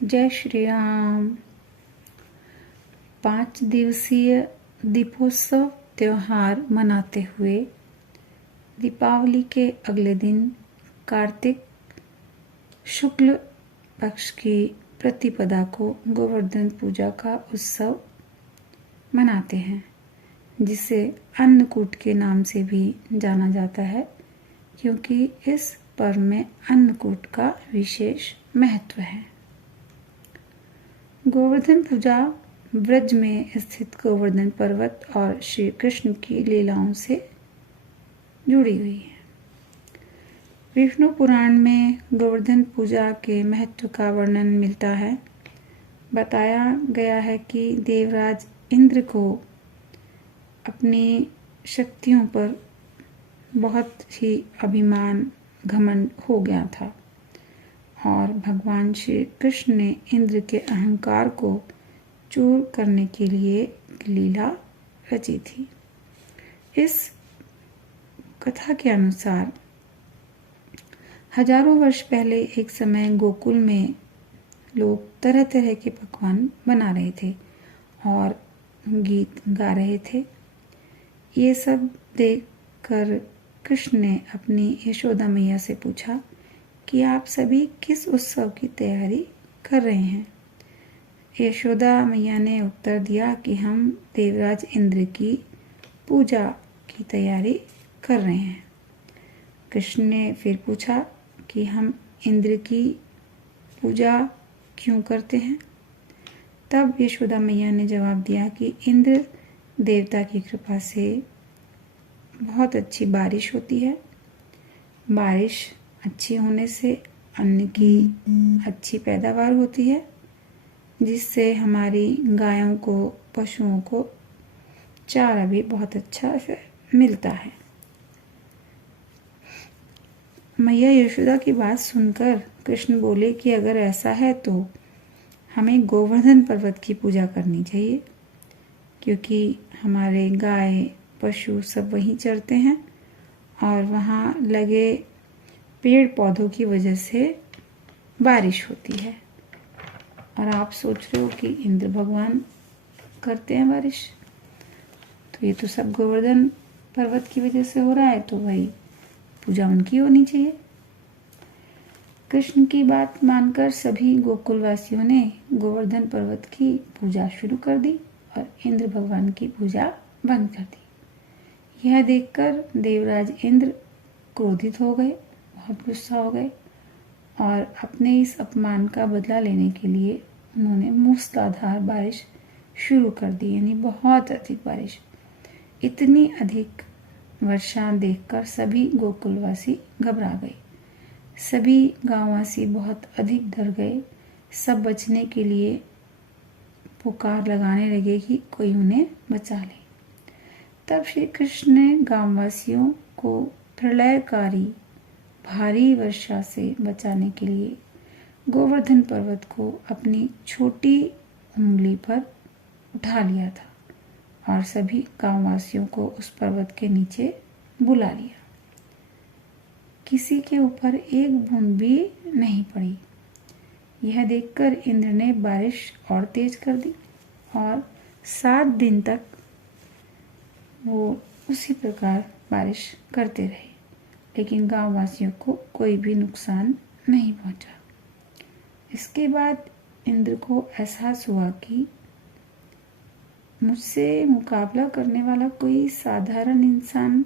जय श्री राम। 5 दिवसीय दीपोत्सव त्योहार मनाते हुए दीपावली के अगले दिन कार्तिक शुक्ल पक्ष की प्रतिपदा को गोवर्धन पूजा का उत्सव मनाते हैं, जिसे अन्नकूट के नाम से भी जाना जाता है, क्योंकि इस पर्व में अन्नकूट का विशेष महत्व है। गोवर्धन पूजा ब्रज में स्थित गोवर्धन पर्वत और श्री कृष्ण की लीलाओं से जुड़ी हुई है। विष्णु पुराण में गोवर्धन पूजा के महत्व का वर्णन मिलता है। बताया गया है कि देवराज इंद्र को अपनी शक्तियों पर बहुत ही अभिमान घमंड हो गया था और भगवान श्री कृष्ण ने इंद्र के अहंकार को चूर करने के लिए लीला रची थी। इस कथा के अनुसार हजारों वर्ष पहले एक समय गोकुल में लोग तरह तरह के पकवान बना रहे थे और गीत गा रहे थे। ये सब देखकर कृष्ण ने अपनी यशोदा मैया से पूछा कि आप सभी किस उत्सव की तैयारी कर रहे हैं। यशोदा मैया ने उत्तर दिया कि हम देवराज इंद्र की पूजा की तैयारी कर रहे हैं। कृष्ण ने फिर पूछा कि हम इंद्र की पूजा क्यों करते हैं। तब यशोदा मैया ने जवाब दिया कि इंद्र देवता की कृपा से बहुत अच्छी बारिश होती है। बारिश अच्छी होने से अन्न की अच्छी पैदावार होती है, जिससे हमारी गायों को, पशुओं को चारा भी बहुत अच्छा से मिलता है। मैया यशोदा की बात सुनकर कृष्ण बोले कि अगर ऐसा है तो हमें गोवर्धन पर्वत की पूजा करनी चाहिए, क्योंकि हमारे गाय पशु सब वहीं चरते हैं और वहाँ लगे पेड़ पौधों की वजह से बारिश होती है। और आप सोच रहे हो कि इंद्र भगवान करते हैं बारिश, तो ये तो सब गोवर्धन पर्वत की वजह से हो रहा है, तो वही पूजा उनकी होनी चाहिए। कृष्ण की बात मानकर सभी गोकुलवासियों ने गोवर्धन पर्वत की पूजा शुरू कर दी और इंद्र भगवान की पूजा बंद कर दी। यह देखकर देवराज इंद्र क्रोधित हो गए, बहुत गुस्सा हो गए और अपने इस अपमान का बदला लेने के लिए उन्होंने मूसलाधार बारिश शुरू कर दी, यानी बहुत अधिक बारिश। इतनी अधिक वर्षा देखकर सभी गोकुलवासी घबरा गए। सभी गांववासी बहुत अधिक डर गए। सब बचने के लिए पुकार लगाने लगे कि कोई उन्हें बचा ले। तब श्री कृष्ण ने गांववासियों को प्रलयकारी भारी वर्षा से बचाने के लिए गोवर्धन पर्वत को अपनी छोटी उंगली पर उठा लिया था और सभी गांववासियों को उस पर्वत के नीचे बुला लिया। किसी के ऊपर एक बूंद भी नहीं पड़ी। यह देखकर इंद्र ने बारिश और तेज कर दी और 7 दिन तक वो उसी प्रकार बारिश करते रहे, लेकिन गांववासियों को कोई भी नुकसान नहीं पहुंचा। इसके बाद इंद्र को एहसास हुआ कि मुझसे मुकाबला करने वाला कोई साधारण इंसान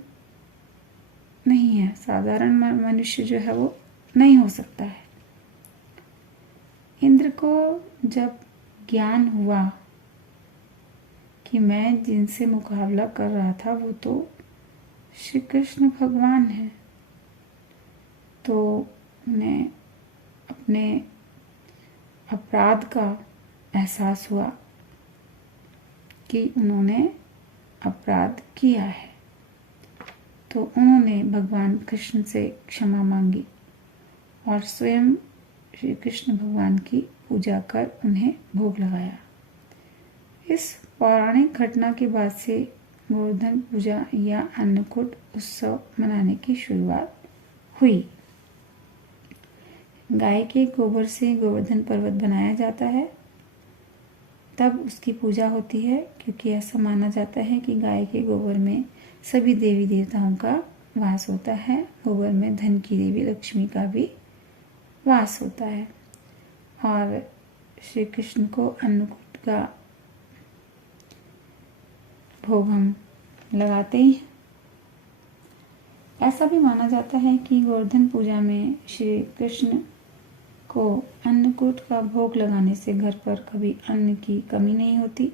नहीं है, साधारण मनुष्य जो है वो नहीं हो सकता है। इंद्र को जब ज्ञान हुआ कि मैं जिनसे मुकाबला कर रहा था वो तो श्री कृष्ण भगवान है, तो उन्हें अपने अपराध का एहसास हुआ कि उन्होंने अपराध किया है। तो उन्होंने भगवान कृष्ण से क्षमा मांगी और स्वयं श्री कृष्ण भगवान की पूजा कर उन्हें भोग लगाया। इस पौराणिक घटना के बाद से गोवर्धन पूजा या अन्नकूट उत्सव मनाने की शुरुआत हुई। गाय के गोबर से गोवर्धन पर्वत बनाया जाता है, तब उसकी पूजा होती है, क्योंकि ऐसा माना जाता है कि गाय के गोबर में सभी देवी देवताओं का वास होता है। गोबर में धन की देवी लक्ष्मी का भी वास होता है। और श्री कृष्ण को अन्नकूट का भोग हम लगाते ही। ऐसा भी माना जाता है कि गोवर्धन पूजा में श्री कृष्ण को अन्नकूट का भोग लगाने से घर पर कभी अन्न की कमी नहीं होती,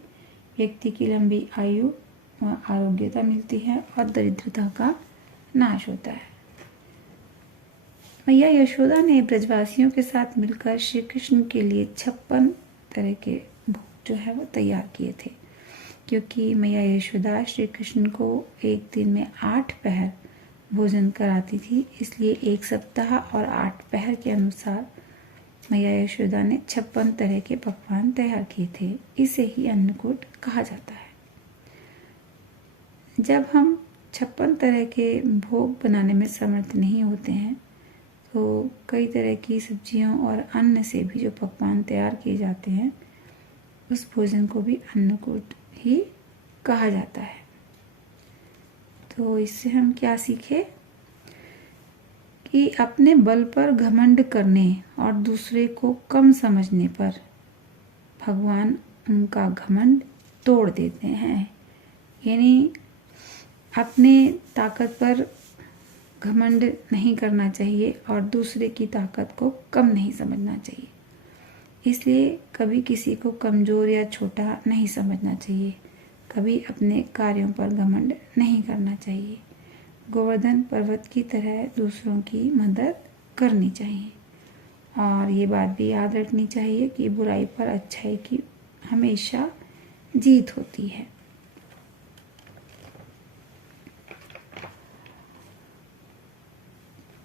व्यक्ति की लंबी आयु व आरोग्यता मिलती है और दरिद्रता का नाश होता है। मैया यशोदा ने ब्रजवासियों के साथ मिलकर श्री कृष्ण के लिए 56 तरह के भोग जो है वो तैयार किए थे, क्योंकि मैया यशोदा श्री कृष्ण को एक दिन में 8 पहर भोजन कराती थी, इसलिए एक सप्ताह और 8 पहर के अनुसार मैया यशोदा ने 56 तरह के पकवान तैयार किए थे। इसे ही अन्नकूट कहा जाता है। जब हम 56 तरह के भोग बनाने में समर्थ नहीं होते हैं, तो कई तरह की सब्जियों और अन्न से भी जो पकवान तैयार किए जाते हैं, उस भोजन को भी अन्नकूट ही कहा जाता है। तो इससे हम क्या सीखे कि अपने बल पर घमंड करने और दूसरे को कम समझने पर भगवान उनका घमंड तोड़ देते हैं। यानी अपने ताकत पर घमंड नहीं करना चाहिए और दूसरे की ताकत को कम नहीं समझना चाहिए। इसलिए कभी किसी को कमज़ोर या छोटा नहीं समझना चाहिए, कभी अपने कार्यों पर घमंड नहीं करना चाहिए। गोवर्धन पर्वत की तरह दूसरों की मदद करनी चाहिए और ये बात भी याद रखनी चाहिए कि बुराई पर अच्छाई की हमेशा जीत होती है।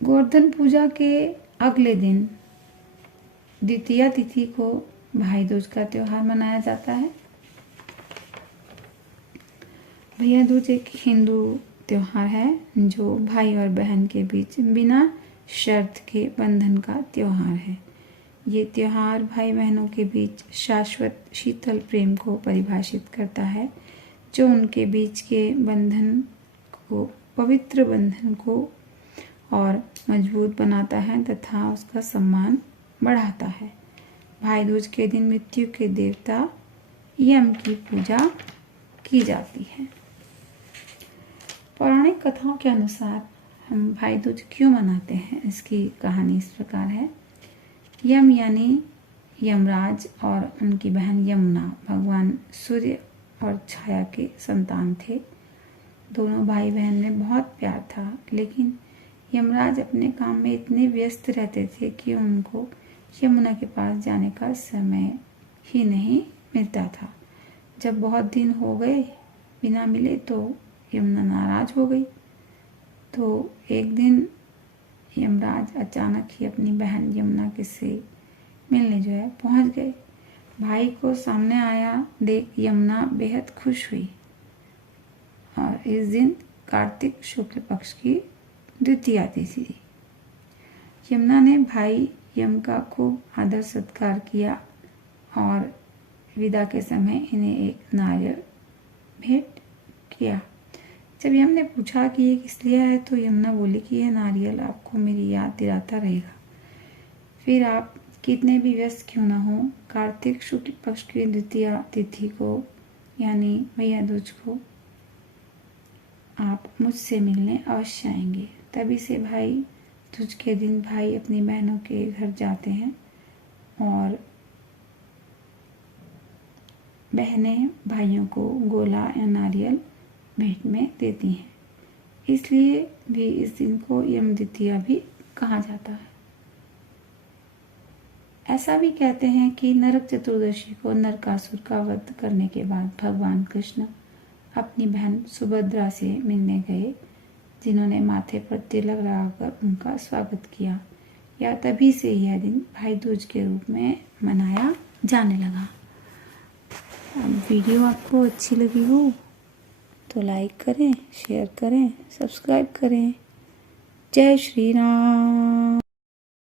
गोवर्धन पूजा के अगले दिन द्वितीया तिथि को भाई दूज का त्योहार मनाया जाता है। भैया दूज एक हिंदू त्योहार है जो भाई और बहन के बीच बिना शर्त के बंधन का त्योहार है। ये त्योहार भाई बहनों के बीच शाश्वत शीतल प्रेम को परिभाषित करता है, जो उनके बीच के बंधन को, पवित्र बंधन को और मजबूत बनाता है तथा उसका सम्मान बढ़ाता है। भाई दूज के दिन मृत्यु के देवता यम की पूजा की जाती है। पौराणिक कथाओं के अनुसार हम भाई दूज क्यों मनाते हैं, इसकी कहानी इस प्रकार है। यम यानी यमराज और उनकी बहन यमुना भगवान सूर्य और छाया के संतान थे। दोनों भाई बहन में बहुत प्यार था, लेकिन यमराज अपने काम में इतने व्यस्त रहते थे कि उनको यमुना के पास जाने का समय ही नहीं मिलता था। जब बहुत दिन हो गए बिना मिले तो यमुना नाराज हो गई। तो एक दिन यमराज अचानक ही अपनी बहन यमुना के से मिलने जो है पहुंच गए। भाई को सामने आया देख यमुना बेहद खुश हुई और इस दिन कार्तिक शुक्ल पक्ष की द्वितीया तिथि थी। यमुना ने भाई यम का खूब आदर सत्कार किया और विदा के समय इन्हें एक नारियल भेंट किया। जब यम ने पूछा कि ये किस लिए है, तो यमुना बोली कि यह नारियल आपको मेरी याद दिलाता रहेगा। फिर आप कितने भी व्यस्त क्यों ना हो, कार्तिक शुक्ल पक्ष की द्वितीया तिथि को यानी भैया दूज को आप मुझसे मिलने अवश्य आएंगे। तभी से भाई दूज के दिन भाई अपनी बहनों के घर जाते हैं और बहनें भाइयों को गोला या नारियल भेंट में देती हैं। इसलिए भी इस दिन को यम द्वितीया भी कहा जाता है। ऐसा भी कहते हैं कि नरक चतुर्दशी को नरकासुर का वध करने के बाद भगवान कृष्ण अपनी बहन सुभद्रा से मिलने गए, जिन्होंने माथे पर तिलक लगाकर उनका स्वागत किया। या तभी से यह दिन भाई दूज के रूप में मनाया जाने लगा। अब वीडियो आपको अच्छी लगी हो तो लाइक करें, शेयर करें, सब्सक्राइब करें। जय श्री राम।